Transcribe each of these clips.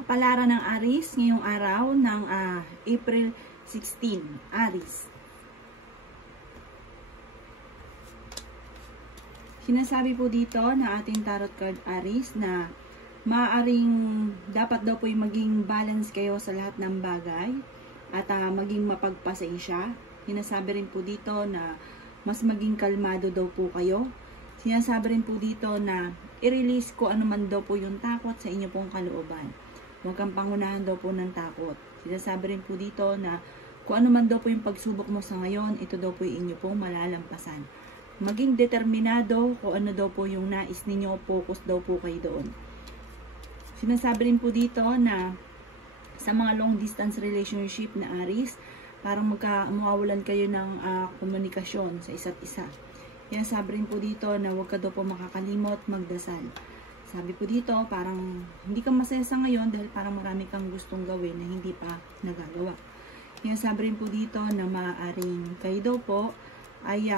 Kapalaran ng Aries ngayong araw ng April 16, Aries. Sinasabi po dito na ating tarot card Aries na maaaring dapat daw po yung maging balance kayo sa lahat ng bagay at maging mapagpasensya. Sinasabi rin po dito na mas maging kalmado daw po kayo. Sinasabi rin po dito na i-release ko ano man daw po yung takot sa inyo pong kalooban. Huwag kang pangunahan daw po ng takot. Sinasabi rin po dito na kung ano man daw po yung pagsubok mo sa ngayon, ito daw po yung inyo pong malalampasan. Maging determinado kung ano daw po yung nais ninyo, focus daw po kayo doon. Sinasabi rin po dito na sa mga long distance relationship na Aries, parang mawawalan kayo ng komunikasyon sa isa't isa. Yan, sabi rin po dito na huwag ka daw po makakalimot magdasal. Sabi po dito, parang hindi ka masaya sa ngayon dahil parang marami kang gustong gawin na hindi pa nagagawa. Yan, sabi rin po dito na maaaring kayo daw po ay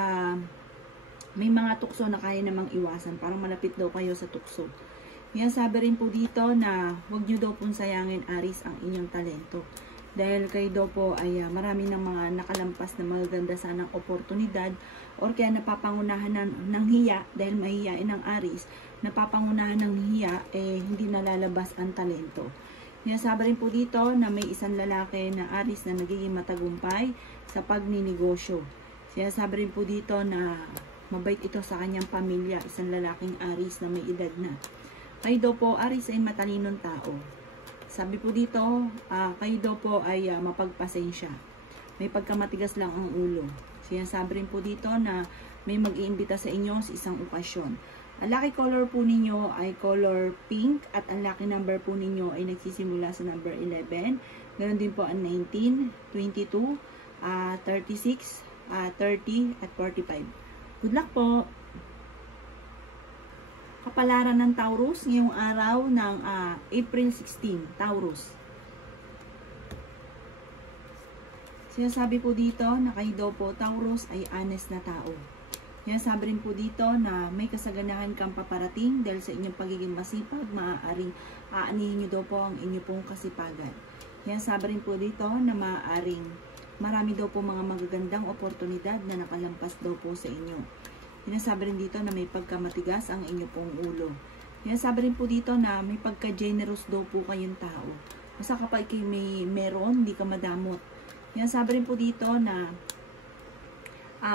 may mga tukso na kaya namang iwasan. Parang malapit daw kayo sa tukso. Yan, sabi rin po dito na huwag nyo daw pong sayangin, Aries, ang inyong talento. Dahil kayo daw po ay marami ng mga nakalampas na magaganda sanang oportunidad or kaya napapangunahan ng hiya dahil mahihiyain ng Aries, napapangunahan ng hiya hindi nalalabas ang talento. Sinasabi rin po dito na may isang lalaki na Aries na nagiging matagumpay sa pagninegosyo. Sinasabi rin po dito na mabait ito sa kanyang pamilya, isang lalaking Aries na may edad na. Kayo daw po, Aries, ay matalinong tao. Sabi po dito, kayo daw po ay mapagpasensya. May pagkamatigas lang ang ulo. Sinasabi rin po dito na may mag-iimbita sa inyo sa isang okasyon. Ang lucky color po ninyo ay color pink at ang lucky number po ninyo ay nagsisimula sa number 11. Ganon din po ang 19, 22, 36, 30 at 45. Good luck po! Kapalaran ng Taurus ngayong araw ng April 16, Taurus. Sinasabi po dito na kayo daw po, Taurus, ay honest na tao. Sinasabi rin po dito na may kasaganahan kang paparating dahil sa inyong pagiging masipag, maaaring aanihin nyo daw po ang inyong pong kasipagan. Sinasabi rin po dito na maaaring marami daw po mga magagandang oportunidad na nakalampas daw po sa inyo. Sinasabi rin dito na may pagkamatigas ang inyo pong ulo. Sinasabi rin po dito na may pagka-generous daw po kayong tao. Basta kapag kayo meron, hindi ka madamot. Sinasabi rin po dito na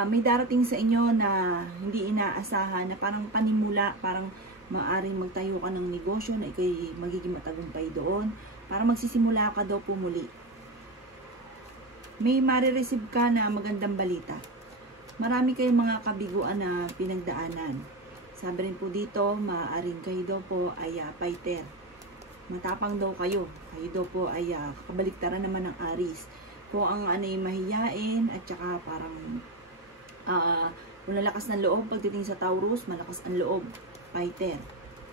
may darating sa inyo na hindi inaasahan, na parang panimula, parang maaring magtayo ka ng negosyo na ikay magiging matagumpay doon. Parang magsisimula ka daw po muli. May marireceive ka na magandang balita. Marami kayong mga kabiguan na pinagdaanan. Sabi rin po dito, maaaring kayo daw po ay fighter. Matapang daw kayo. Kayo daw po ay kabaliktaran naman ng Aries. Kung ang ay mahiyain at saka parang malalakas ng loob pagdating sa Taurus, malakas ang loob. Fighter.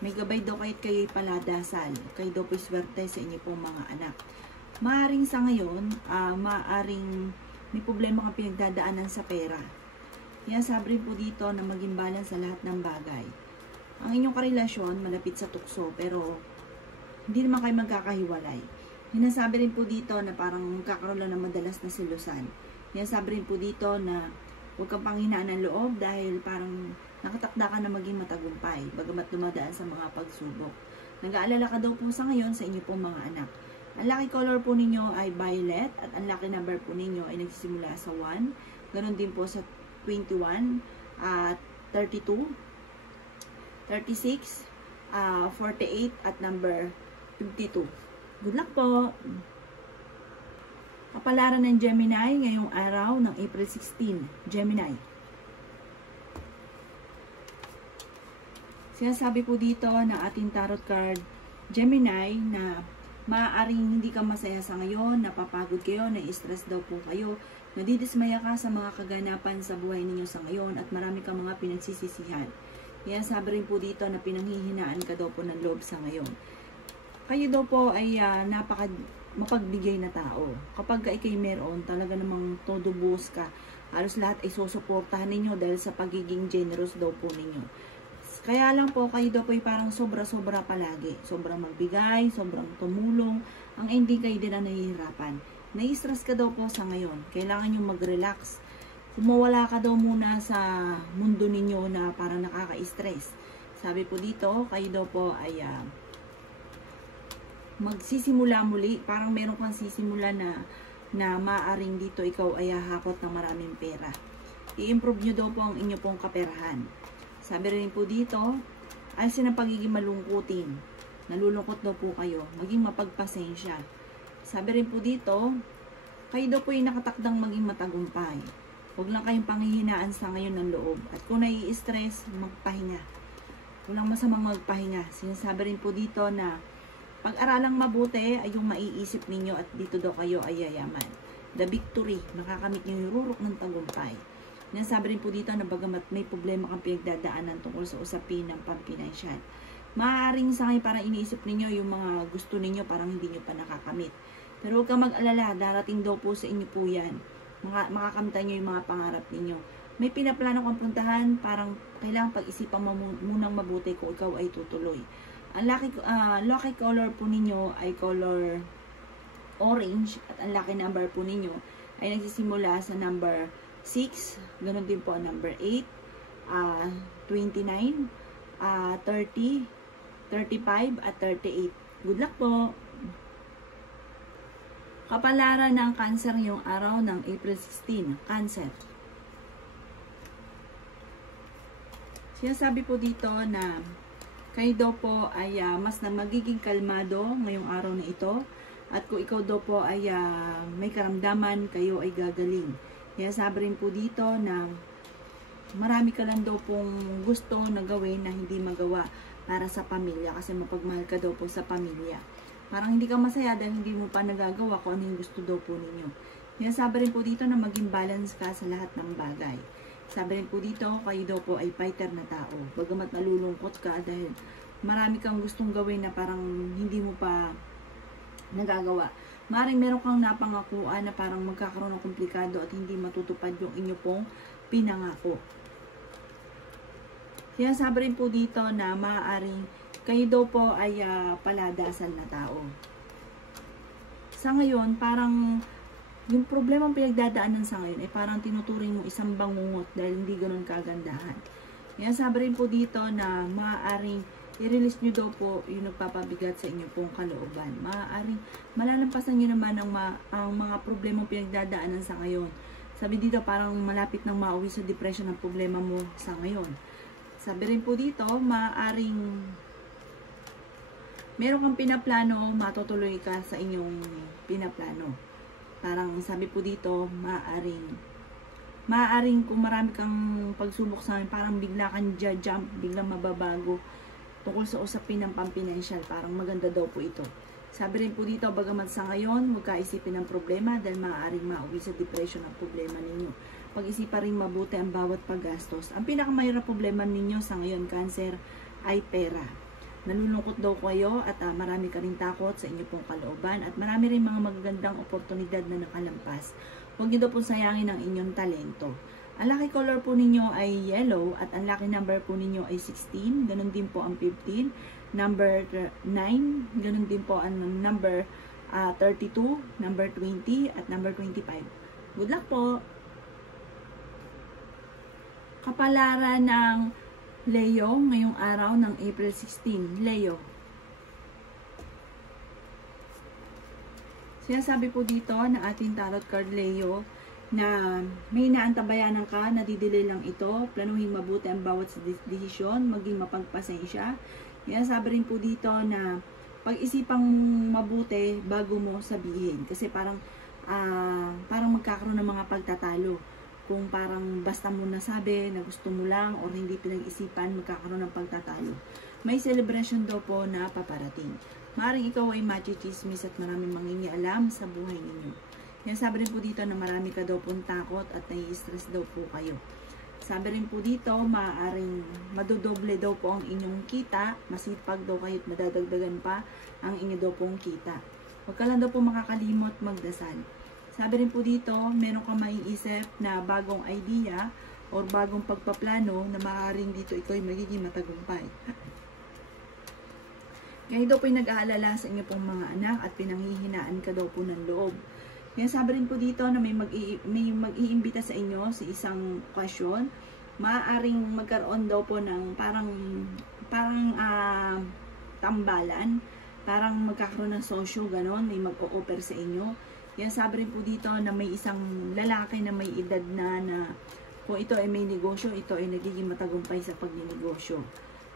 May gabay daw kayo'y paladasal. Kayo daw po swerte sa inyo pong mga anak. Maaaring sa ngayon, maaaring may problema kang pinagdadaanan sa pera. Yan, sabi rin po dito na maging balance sa lahat ng bagay. Ang inyong karelasyon, malapit sa tukso, pero hindi naman kayo magkakahiwalay. Hinasabi rin po dito na parang magkakaroon lang ng madalas na silusan. Hinasabi rin po dito na huwag kang panghinaan ng loob dahil parang nakatakda ka na maging matagumpay, bagamat dumadaan sa mga pagsubok. Nag-aalala ka daw po sa ngayon sa inyo pong mga anak. Ang lucky color po ninyo ay violet at ang lucky number po ninyo ay nagsisimula sa 1. Ganon din po sa 21, 32, 36, 48 at number 52. Good luck po! Kapalaran ng Gemini ngayong araw ng April 16, Gemini. Sinasabi po dito ng ating tarot card, Gemini, na maaaring hindi ka masaya sa ngayon, napapagod kayo, na-stress daw po kayo, nadidismaya ka sa mga kaganapan sa buhay ninyo sa ngayon at marami kang mga pinagsisisihan. Yan, sabi rin po dito na pinanghihinaan ka daw po ng loob sa ngayon. Kayo daw po ay mapagbigay na tao. Kapag ikay meron, talaga namang todo buhos ka. Halos lahat ay susuportahan ninyo dahil sa pagiging generous daw po ninyo. Kaya lang po, kayo daw po ay parang sobra-sobra palagi. Sobrang magbigay, sobrang tumulong. Ang hindi kayo din na nahihirapan. Nai-stress ka daw po sa ngayon. Kailangan nyo mag-relax. Kumawala ka daw muna sa mundo ninyo na parang nakaka-stress. Sabi po dito, kayo daw po ay magsisimula muli. Parang meron kang sisimula na maaring dito ikaw ay hahakot ng maraming pera. I-improve nyo daw po ang inyo pong kaperahan. Sabi rin po dito, alisin ang pagiging malungkutin. Nalulungkot daw po kayo. Maging mapagpasensya. Sabi rin po dito, kayo daw po ay nakatakdang maging matagumpay. Huwag lang kayong panghihinaan sa ngayon ng loob. At kung nai-stress, magpahinga. Walang masamang magpahinga. Sinasabi rin po dito na pag-aralang mabuti ay yung maiisip ninyo at dito daw kayo ay yayaman. The victory, makakamit nyo yung rurok ng tagumpay. Sinasabi rin po dito na bagamat may problema kang pinagdadaanan tungkol sa usapin ng pampinansyal. Maaaring sa ngayon parang iniisip ninyo yung mga gusto ninyo parang hindi nyo pa nakakamit. Pero huwag kang mag-alala, darating daw po sa inyo po yan. Makakamta nyo yung mga pangarap ninyo. May pinaplano kang puntahan, parang kailangan pag-isipan mo munang mabuti kung ikaw ay tutuloy. Ang lucky color po ninyo ay color orange at ang lucky number po ninyo ay nagsisimula sa number 6, ganun din po ang number 8, 29, 30, 35 at 38. Good luck po! Kapalaran ng Cancer yung araw ng April 16. Cancer. Sinasabi po dito na kayo daw po ay mas na magiging kalmado ngayong araw na ito. At kung ikaw daw po ay may karamdaman, kayo ay gagaling. Sinasabi rin po dito na marami ka lang daw pong gusto na gawin na hindi magawa para sa pamilya. Kasi mapagmahal ka daw po sa pamilya. Parang hindi ka masaya dahil hindi mo pa nagagawa kung ano yung gusto daw po ninyo. Sinasabi rin po dito na maging balance ka sa lahat ng bagay. Sabi rin po dito, kayo daw po ay fighter na tao. Bagamat nalulungkot ka dahil marami kang gustong gawin na parang hindi mo pa nagagawa. Maring meron kang napangakuan na parang magkakaroon ng komplikado at hindi matutupad yung inyo pong pinangako. Sinasabi rin po dito na maaaring kayo daw po ay paladasal na tao. Sa ngayon, parang yung problemang pinagdadaanan sa ngayon ay parang tinuturing mo isang bangungot dahil hindi ganun kagandahan. Sinasabi rin po dito na maaaring i-release nyo daw po yung nagpapabigat sa inyo pong kalooban. Maaaring malalampasan nyo naman ang mga problemang pinagdadaanan sa ngayon. Sabi dito parang malapit nang mauwi sa depression ang problema mo sa ngayon. Sabi rin po dito, maaaring meron kang pinaplano, matutuloy ka sa inyong pinaplano. Parang sabi po dito, maaaring kung marami kang pagsubok sa akin, parang bigla kang jump, biglang mababago tungkol sa usapin ng pampinansyal. Parang maganda daw po ito. Sabi rin po dito, bagamat sa ngayon, huwag kaisipin ng problema dahil maaaring mauwi sa depression ang problema ninyo. Pag-isipan rin mabuti ang bawat paggastos. Ang pinakamahirap problema ninyo sa ngayon, Cancer, ay pera. Nalulungkot daw kayo at marami ka rin takot sa inyo pong kalooban at marami rin mga magagandang oportunidad na nakalampas. Huwag niyo daw po sayangin ang inyong talento. Ang lucky color po ninyo ay yellow at ang lucky number po ninyo ay 16. Ganun din po ang 15. Number 9. Ganun din po ang number 32, number 20 at number 25. Good luck po! Kapalaran ng Leo ngayong araw ng April 16. Leo. Sinasabi po dito na ating tarot card Leo na may naantabayanan ka, nadidelay lang ito, planuhin mabuti ang bawat desisyon, maging mapagpasensya. Sinasabi rin po dito na pag-isipang mabuti bago mo sabihin. Kasi parang magkakaroon ng mga pagtatalo. Kung parang basta mo nasabi na gusto mo lang or hindi pinag-isipan, magkakaroon ng pagtatalo. May celebration daw po na paparating. Maaaring ikaw ay machi-chismis at maraming mangingialam sa buhay ninyo. Sabi rin po dito na marami ka daw pong takot at nai-stress daw po kayo. Sabi rin po dito, maaaring madodoble daw po ang inyong kita, masipag daw kayo at madadagdagan pa ang inyo daw pong kita. Huwag ka lang daw po makakalimot magdasal. Sabi rin po dito, meron kang maiisip na bagong idea or bagong pagpaplano na maaaring dito ito ay magiging matagumpay. Kaya daw po nag-aalala sa inyo pong mga anak at pinanghihinaan ka daw po ng loob. Kaya sabi rin po dito na may mag-iimbita sa inyo sa isang okasyon. Maaaring magkaroon daw po ng parang tambalan, parang magkakaroon ng sosyo, ganon, may mag-o-offer sa inyo. Kaya sabi rin po dito na may isang lalaki na may edad na kung ito ay may negosyo, ito ay nagiging matagumpay sa pagninegosyo.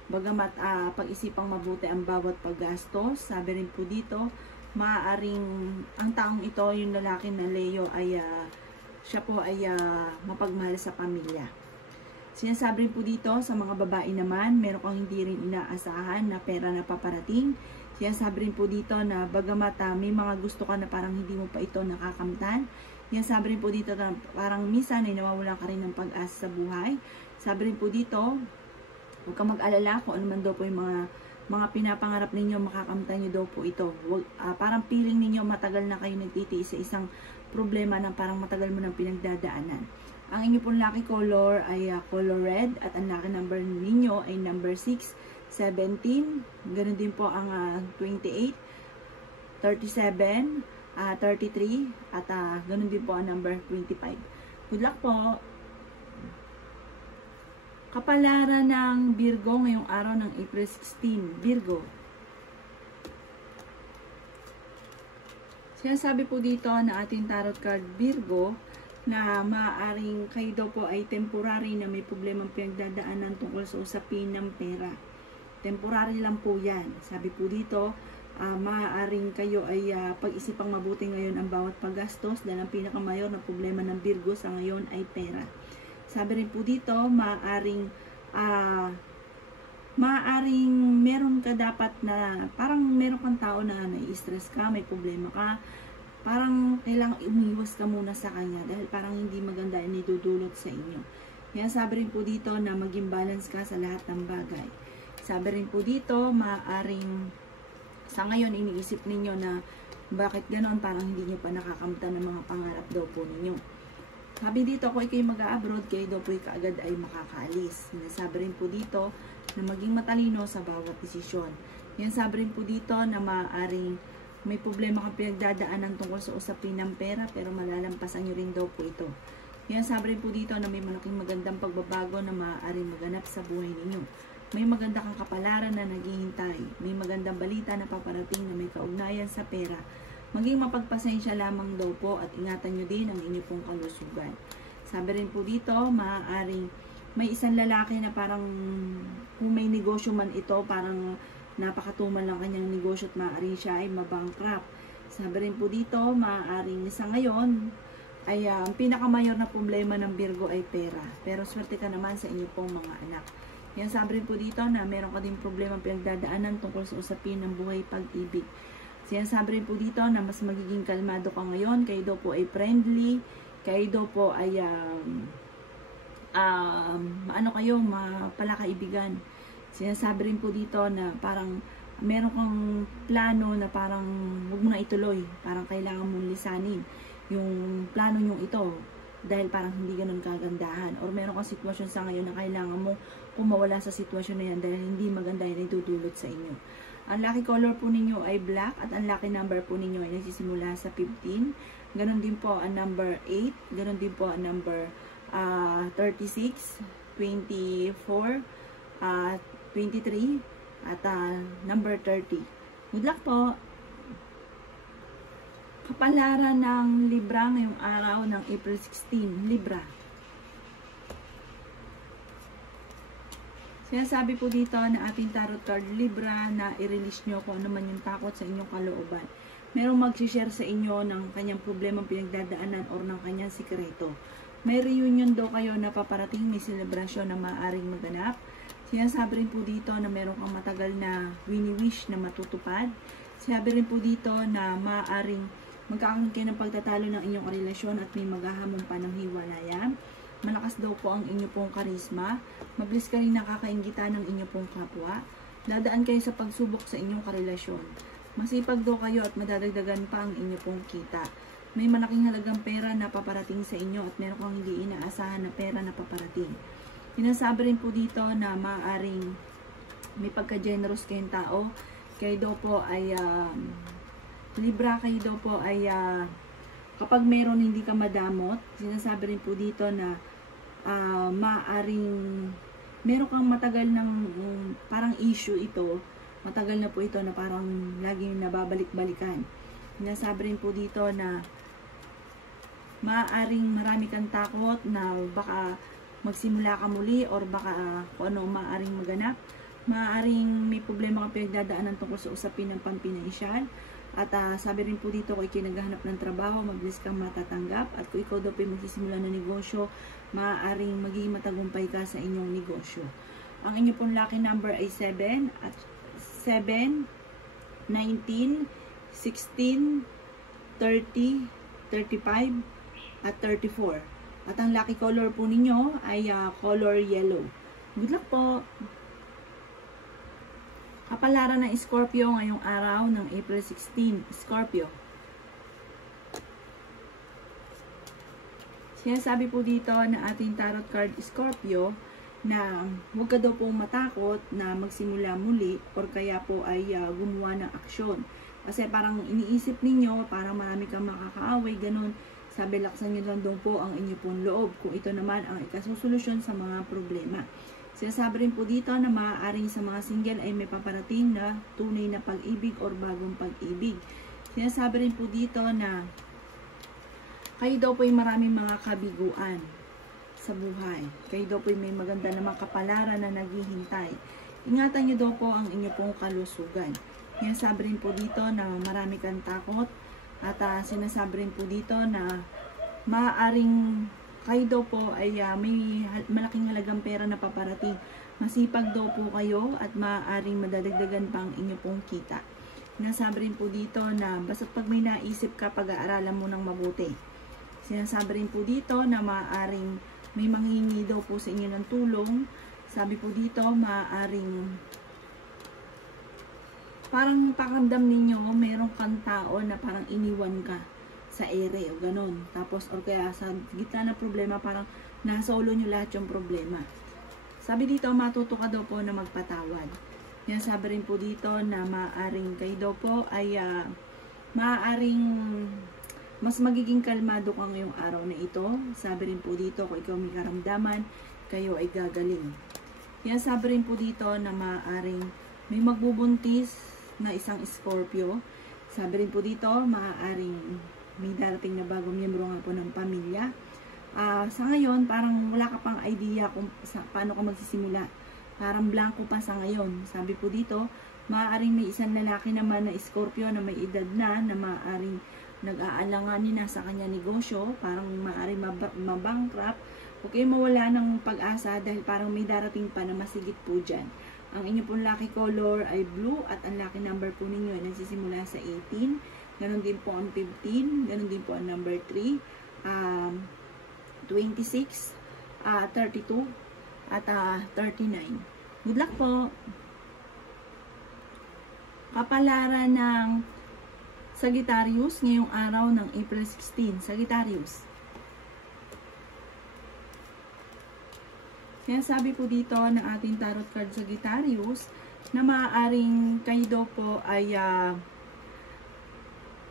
Bagamat pag-isipang mabuti ang bawat paggastos, sabi rin po dito, maaaring ang taong ito, yung lalaki na Leo, ay siya po ay mapagmahal sa pamilya. Sinasabi rin po dito sa mga babae naman, meron kang hindi rin inaasahan na pera na paparating. Sinasabi rin po dito na bagamat may mga gusto ka na parang hindi mo pa ito nakakamtan. Sinasabi rin po dito na parang minsan ay nawawalan ka rin ng pag-asa sa buhay. Sabi rin po dito, huwag ka mag-alala kung ano man daw po yung mga pinapangarap ninyo, makakamtan nyo daw po ito. Parang feeling ninyo matagal na kayo nagtitiis sa isang problema na parang matagal mo nang pinagdadaanan. Ang inyo pong lucky color ay color red at ang lucky number ninyo ay number 6, 17, ganun din po ang 28, 37, 33, at ganun din po ang number 25. Good luck po! Kapalaran ng Virgo ngayong araw ng April 16. Virgo. Sinasabi po dito na ating tarot card Virgo na maaaring kayo daw po ay temporary na may problemang pinagdadaanan tungkol sa usapin ng pera. Temporary lang po yan. Sabi po dito, maaaring kayo ay pag-isipang mabuti ngayon ang bawat paggastos dahil ang pinakamayor na problema ng Virgo sa ngayon ay pera. Sabi rin po dito, maaaring meron ka dapat na, parang meron kang tao na nai-stress ka, may problema ka, parang kailangang umiwas ka muna sa kanya dahil parang hindi maganda yung idudulot sa inyo. Kaya sabi rin po dito na maging balance ka sa lahat ng bagay. Sabi rin po dito, maaaring sa ngayon iniisip ninyo na bakit ganon, parang hindi nyo pa nakakamtan ng mga pangarap daw po ninyo. Sabi dito, kung kayo mag-a-abroad, kayo daw po kaagad ay makakaalis. Sinasabi rin po dito na maging matalino sa bawat desisyon. Yan sabi rin po dito na maaaring may problema kang pinagdadaanan tungkol sa usapin ng pera pero malalampasan nyo rin daw po ito. Yan sabi rin po dito na may malaking magandang pagbabago na maaaring maganap sa buhay ninyo. May maganda kang kapalaran na naghihintay. May magandang balita na paparating na may kaugnayan sa pera. Maging mapagpasensya lamang daw po at ingatan nyo din ang inyo pong kalusugan. Sabi rin po dito, maaaring may isang lalaki na parang kung may negosyo man ito, parang napakatumal ng kanyang negosyo at maaaring siya ay mabankrupt. Sabi rin po dito, maaaring sa ngayon ay ang pinakamayor na problema ng Virgo ay pera. Pero swerte ka naman sa inyo pong mga anak. Yan sabi rin po dito na meron ka din problema pinagdadaanan tungkol sa usapin ng buhay pag-ibig. Sinasabi rin po dito na mas magiging kalmado ka ngayon, kayo daw po ay friendly, kayo daw po ay mapalakaibigan. Sinasabi rin po dito na parang meron kang plano na parang huwag mo na ituloy, parang kailangan mong lisanin yung plano nyong ito dahil parang hindi ganun kagandahan, or meron kang sitwasyon sa ngayon na kailangan mo kumawala sa sitwasyon na yan dahil hindi maganda yung itutulot sa inyo. Ang lucky color po ninyo ay black at ang lucky number po ninyo ay nagsisimula sa 15. Ganon din po ang number 8. Ganon din po ang number 36, 24, 23, at number 30. Good luck po! Kapalaran ng Libra ngayong araw ng April 16. Libra. Sinasabi po dito na ating tarot card Libra na i-release nyo kung ano man yung takot sa inyong kalooban. Merong mag-share sa inyo ng kanyang problemang pinagdadaanan or ng kanyang sikreto. May reunion daw kayo na paparating, may celebration na maaaring maganap. Sinasabi rin po dito na meron kang matagal na wini-wish na matutupad. Sinabi rin po dito na maaaring magkakaroon kayo ng pagtatalo ng inyong relasyon at may maghahamon pa ng hiwalayan. Malakas daw po ang inyo pong karisma. Mabilis ka rin nakakaingitan ng inyo pong kapwa. Dadaan kayo sa pagsubok sa inyong karelasyon. Masipag daw kayo at madadagdagan pa ang inyo pong kita. may malaking halagang pera na paparating sa inyo at meron kang hindi inaasahan na pera na paparating. Sinasabi rin po dito na maaaring may pagka-generous kayong tao. Kayo daw po ay Libra, kayo daw po ay kapag meron hindi ka madamot. Sinasabi rin po dito na maaaring meron kang matagal ng parang issue ito. Matagal na po ito na parang laging nababalik-balikan. Sinasabi rin po dito na maaaring marami kang takot na baka magsimula ka muli or baka kung ano maaaring maganap. Maaaring may problema kang pinagdadaanan tungkol sa usapin ng pampinansyal. At sabi rin po dito kung ikaw naghahanap ng trabaho, mabilis kang matatanggap. At kung ikaw daw po magsisimula ng negosyo, maaaring magiging matagumpay ka sa inyong negosyo. Ang inyo pong lucky number ay 7 at 7, 19, 16, 30, 35, at 34. At ang lucky color po ninyo ay color yellow. Good luck po! Kapalaran ng Scorpio ngayong araw ng April 16. Scorpio. Sinasabi po dito na ating tarot card Scorpio na huwag ka daw pong matakot na magsimula muli or kaya po ay gumawa ng aksyon. Kasi parang iniisip ninyo, parang marami kang makakaaway, ganun. Sabi, laksan nyo lang daw po ang inyo pong loob kung ito naman ang ikasusolusyon sa mga problema. Sinasabi rin po dito na maaaring sa mga single ay may paparating na tunay na pag-ibig or bagong pag-ibig. Sinasabi rin po dito na kayo daw po ay maraming mga kabiguan sa buhay. Kayo daw po ay may maganda namang kapalaran na naghihintay. Ingatan nyo daw po ang inyo pong kalusugan. Sinasabi rin po dito na marami kang takot. At sinasabi rin po dito na maaaring kayo daw po ay may malaking halagang pera na paparating. Masipag daw po kayo at maaaring madadagdagan pang inyo pong kita. Sinasabi rin po dito na basta pag may naisip ka, pag-aaralan mo ng mabuti. Sinasabi rin po dito na maaaring may manghingi daw po sa inyo ng tulong. Sabi po dito, maaaring parang pakiramdam ninyo, meron kang tao na parang iniwan ka sa ere o ganun. Tapos, or kaya sa gitna ng problema, parang nasa ulo nyo lahat yung problema. Sabi dito, matuto ka daw po na magpatawad. Yan, sabi rin po dito na maaaring kayo daw po ay maaaring mas magiging kalmado ka ngayong araw na ito. Sabi rin po dito, kung ikaw may karamdaman, kayo ay gagaling. Yan, sabi rin po dito na maaaring may magbubuntis na isang Scorpio. Sabi rin po dito, maaaring may darating na bagong miyembro nga po ng pamilya. Sa ngayon, parang wala ka pang idea kung paano ka magsisimula. Parang blanco pa sa ngayon. Sabi po dito, maaaring may isang lalaki naman na Scorpio na may edad na maaaring nag-aalanganin na sa kanya negosyo. Parang maaaring mabankrupt. Huwag kayong mawala ng pag-asa dahil parang may darating pa na masigit po dyan. Ang inyo pong lucky color ay blue at ang lucky number po ninyo ay nagsisimula sa 18. Ganon din po ang 15. Ganon din po ang number 3. 26. 32. At 39. Good luck po! Kapalaran ng Sagittarius ngayong araw ng April 16. Sagittarius. Sinasabi po dito ng ating tarot card Sagittarius na maaaring kayo daw po ay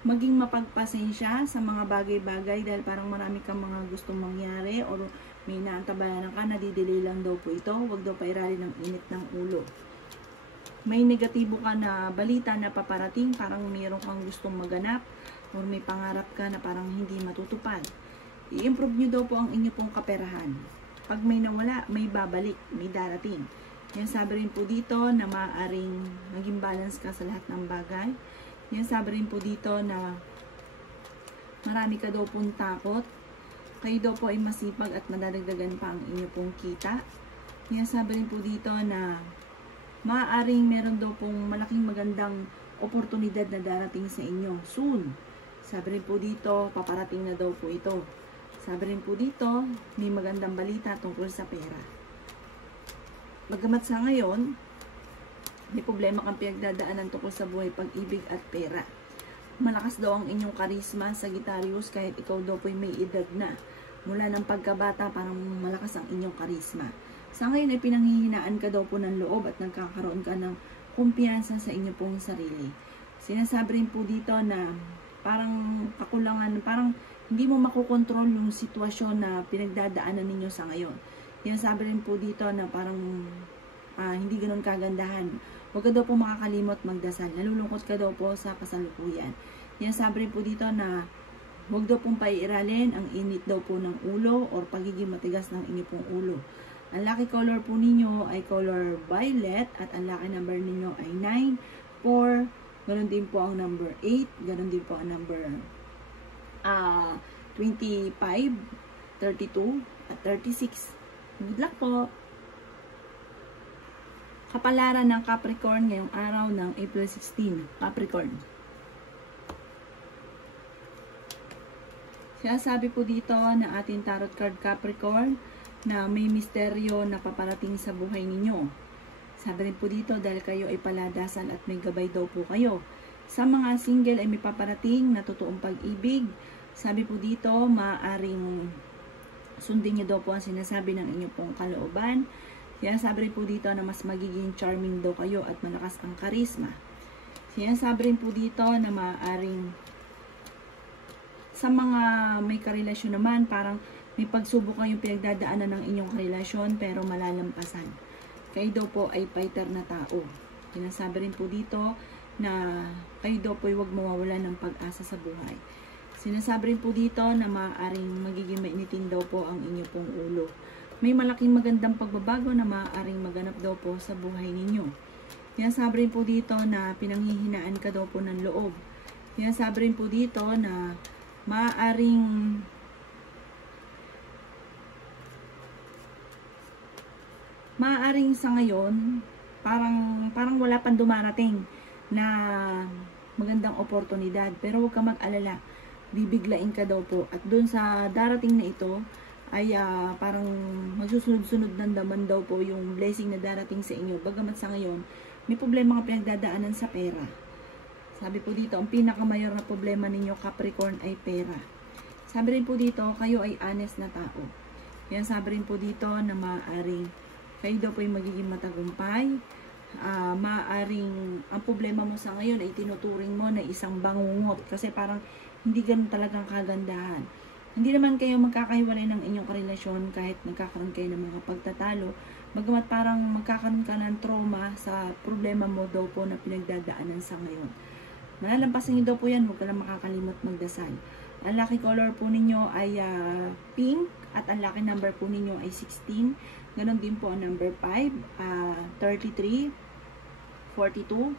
maging mapagpasensya sa mga bagay-bagay dahil parang marami kang mga gustong mangyari or may naantabayanan ka, nadidelay lang daw po ito. Huwag daw pairali ng init ng ulo. May negatibo ka na balita na paparating, parang mayroon kang gustong maganap or may pangarap ka na parang hindi matutupad. I-improve nyo daw po ang inyo pong kaperahan. Pag may nawala, may babalik, may darating. Yan, sabi rin po dito na maaaring maging balance ka sa lahat ng bagay. Yan, sabi rin po dito na marami ka daw pong takot. Kayo daw po ay masipag at madadagdagan pa ang inyo pong kita. Yan, sabi rin po dito na maaaring meron daw pong malaking magandang oportunidad na darating sa inyo soon. Sabi rin po dito, paparating na daw po ito. Sabi rin po dito, may magandang balita tungkol sa pera. Bagamat sa ngayon, may problema kang pinagdadaanan tungkol sa buhay, pag-ibig at pera. Malakas daw ang inyong karisma, Sagittarius, kahit ikaw daw po'y may edad na. Mula ng pagkabata, parang malakas ang inyong karisma. Sa ngayon ay pinanghihinaan ka daw po ng loob at nagkakaroon ka ng kumpiyansa sa inyo pong sarili. Sinasabi rin po dito na parang kakulangan, parang hindi mo makokontrol yung sitwasyon na pinagdadaanan ninyo sa ngayon. Sinasabi rin po dito na parang hindi ganun kagandahan. Huwag ka daw po makakalimot magdasal. Nalulungkot ka daw po sa kasalukuyan. Sinasabi rin po dito na huwag daw pong paiiralin ang init daw po ng ulo or pagiging matigas ng inyo pong ulo. Ang lucky color po ninyo ay color violet at ang lucky number ninyo ay 9, 4, ganoon din po ang number 8, ganoon din po ang number 25, 32, at 36. Good luck po! Kapalaran ng Capricorn ngayong araw ng April 16. Capricorn. Sinasabi po dito na ating tarot card Capricorn na may misteryo na paparating sa buhay ninyo. Sabi rin po dito dahil kayo ay paladasan at may gabay daw po kayo. Sa mga single ay may paparating na totoong pag-ibig. Sabi po dito, maaaring sundin niyo daw po ang sinasabi ng inyong pong kalooban. Sinasabi rin po dito na mas magiging charming daw kayo at malakas ang karisma. Sinasabi rin po dito na maaaring sa mga may karelasyon naman, parang may pagsubok kayong pinagdadaanan ng inyong karelasyon pero malalampasan. Kayo daw po ay fighter na tao. Sinasabi rin po dito na kayo daw po ay huwag mawawala ng pag-asa sa buhay. Sinasabi rin po dito na maaaring magiging mainitin daw po ang inyong pong ulo. May malaking magandang pagbabago na maaaring maganap daw po sa buhay ninyo. Sinasabi rin po dito na pinanghihinaan ka daw po ng loob. Sinasabi rin po dito na maaaring sa ngayon parang wala pang dumarating na magandang oportunidad. Pero huwag ka mag-alala. Bibiglain ka daw po. At dun sa darating na ito, ay parang magsusunod-sunod ng daman daw po yung blessing na darating sa inyo. Bagamat sa ngayon, may problema ka pinagdadaanan sa pera. Sabi po dito, ang pinakamayor na problema ninyo, Capricorn, ay pera. Sabi rin po dito, kayo ay honest na tao. Yan, sabi rin po dito na maaaring kayo daw po ay magiging matagumpay. Maaaring ang problema mo sa ngayon ay tinuturing mo na isang bangungot. Kasi parang hindi ganun talagang kagandahan. Hindi naman kayo magkakahiwalay ng inyong karelasyon kahit nagkakaroon kayo ng mga pagtatalo. Bagamat parang magkakaroon ka ng trauma sa problema mo daw po na pinagdadaanan sa ngayon. Malalampasan niyo daw po yan, huwag ka lang makakalimot magdasal. Ang lucky color po ninyo ay pink at ang lucky number po ninyo ay 16. Ganon din po ang number 5, 33, 42,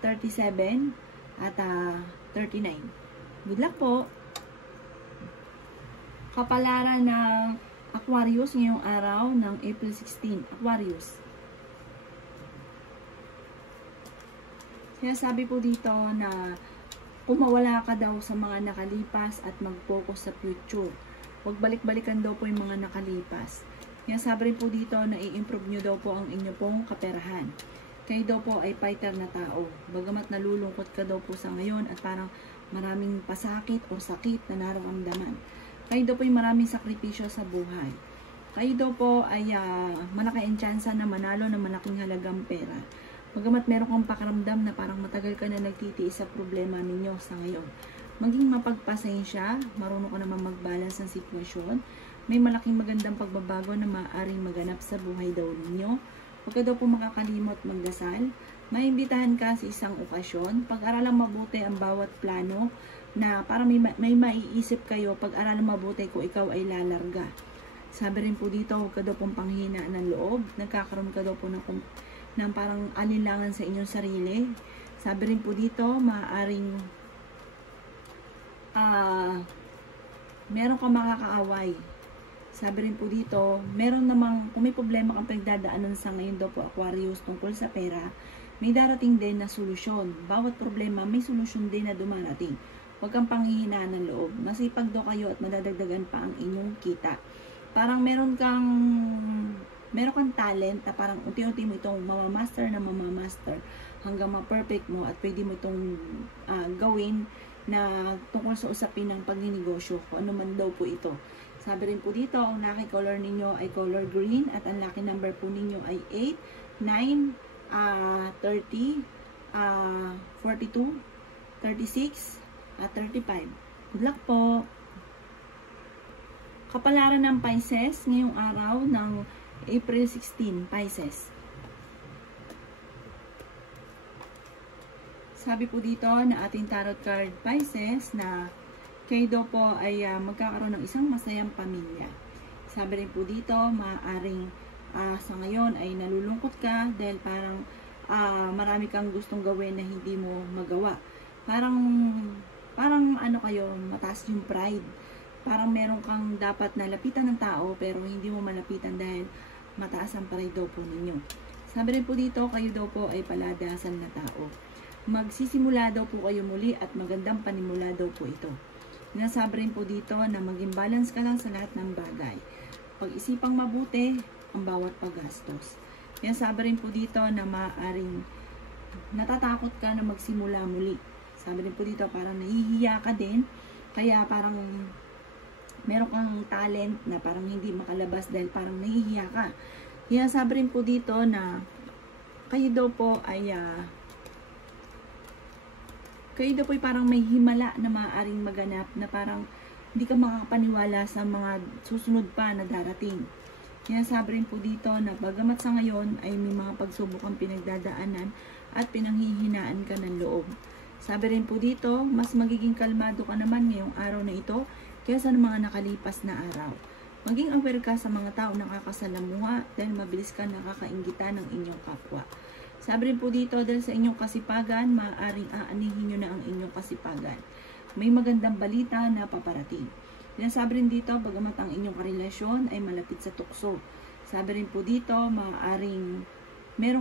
37, at 39. Good luck po! Kapalaran ng Aquarius ngayong araw ng April 16. Aquarius. Sinasabi po dito na kumawala ka daw sa mga nakalipas at mag-focus sa future. Huwag balik-balikan daw po yung mga nakalipas. Sinasabi rin po dito na i-improve nyo daw po ang inyo pong kaperahan. Kayo daw po ay fighter na tao. Bagamat nalulungkot ka daw po sa ngayon at parang maraming pasakit o sakit na nararamdaman. Kayo daw po ay maraming sakripisyo sa buhay. Kayo daw po ay malaki ang tsansa na manalo ng malaking halagang pera. Bagamat meron kang pakiramdam na parang matagal ka na nagtitiis sa problema ninyo sa ngayon. Maging mapagpasensya, marunong ka naman mag-balance ng sitwasyon. May malaking magandang pagbabago na maaaring maganap sa buhay daw ninyo. Huwag ka daw po makakalimot magdasal. Maimbitahan ka sa isang okasyon. Pag-aralang mabuti ang bawat plano na para may maiisip kayo, pag-aralang mabuti kung ikaw ay lalarga. Sabi rin po dito, huwag ka daw pong panghina ng loob. Nagkakaroon ka daw po ng parang alinlangan sa inyong sarili. Sabi rin po dito, maaaring meron kang makakaaway. Sabi rin po dito, meron namang, kung may problema kang pagdadaanan sa ngayon daw po Aquarius tungkol sa pera, may darating din na solusyon. Bawat problema, may solusyon din na dumarating. Huwag kang panghihinaan ng loob. Masipag daw kayo at madadagdagan pa ang inyong kita. Parang meron kang talent na parang unti-unti mo itong mamamaster. hanggang ma-perfect mo at pwede mo itong gawin na tungkol sa usapin ng pagninegosyo, kung ano man daw po ito. Sabi rin po dito, ang lucky color ninyo ay color green at ang lucky number po ninyo ay 8, 9, 30, 42, 36, at 35. Good luck po! Kapalaran ng Pisces ngayong araw ng April 16, Pisces. Sabi po dito na ating tarot card Pisces na kayo daw po ay magkakaroon ng isang masayang pamilya. Sabi rin po dito, maaaring sa ngayon ay nalulungkot ka dahil parang marami kang gustong gawin na hindi mo magawa. Parang ano kayo, mataas yung pride. Parang meron kang dapat nalapitan ng tao pero hindi mo malapitan dahil mataas ang pride daw po ninyo. Sabi rin po dito, kayo daw po ay paladasan na tao. Magsisimula daw po kayo muli at magandang panimula daw po ito. Nasabi rin po dito na maging balance ka lang sa lahat ng bagay. Pag-isipang mabuti ang bawat paggastos. Nasabi rin po dito na maaaring natatakot ka na magsimula muli. Sabi rin po dito parang nahihiya ka din, kaya parang meron kang talent na parang hindi makalabas dahil parang nahihiya ka. Kaya sabi rin po dito na kayo daw po ay parang may himala na maaaring maganap na parang hindi ka makakapaniwala sa mga susunod pa na darating. Kaya sabi rin po dito na bagamat sa ngayon ay may mga pagsubok ang pinagdadaanan at pinanghihinaan ka ng loob. Sabi rin po dito, mas magiging kalmado ka naman ngayong araw na ito kaysa ng mga nakalipas na araw. Maging aware ka sa mga tao nakakasalamuha dahil mabilis ka nakakainggitan ng inyong kapwa. Sabi rin po dito, dahil sa inyong kasipagan, maaaring aanihin nyo na ang inyong kasipagan. May magandang balita na paparating. Sabi rin dito, bagamat ang inyong karelasyon ay malapit sa tukso. Sabi rin po dito, maaaring may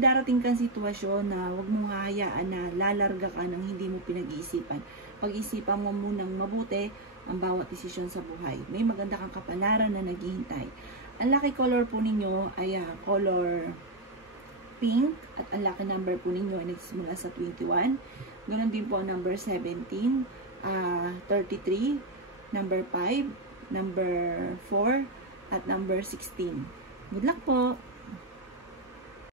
darating kang sitwasyon na huwag mong hahayaan na lalarga ka ng hindi mo pinag-iisipan. Pag-isipan mo munang mabuti ang bawat desisyon sa buhay. May maganda kang kapalaran na naghihintay. Ang lucky color po ninyo ay color pink at ang lucky number po ninyo ay nagsimula sa 21. Ganon din po ang number 17, 33, number 5, number 4, at number 16. Good luck po!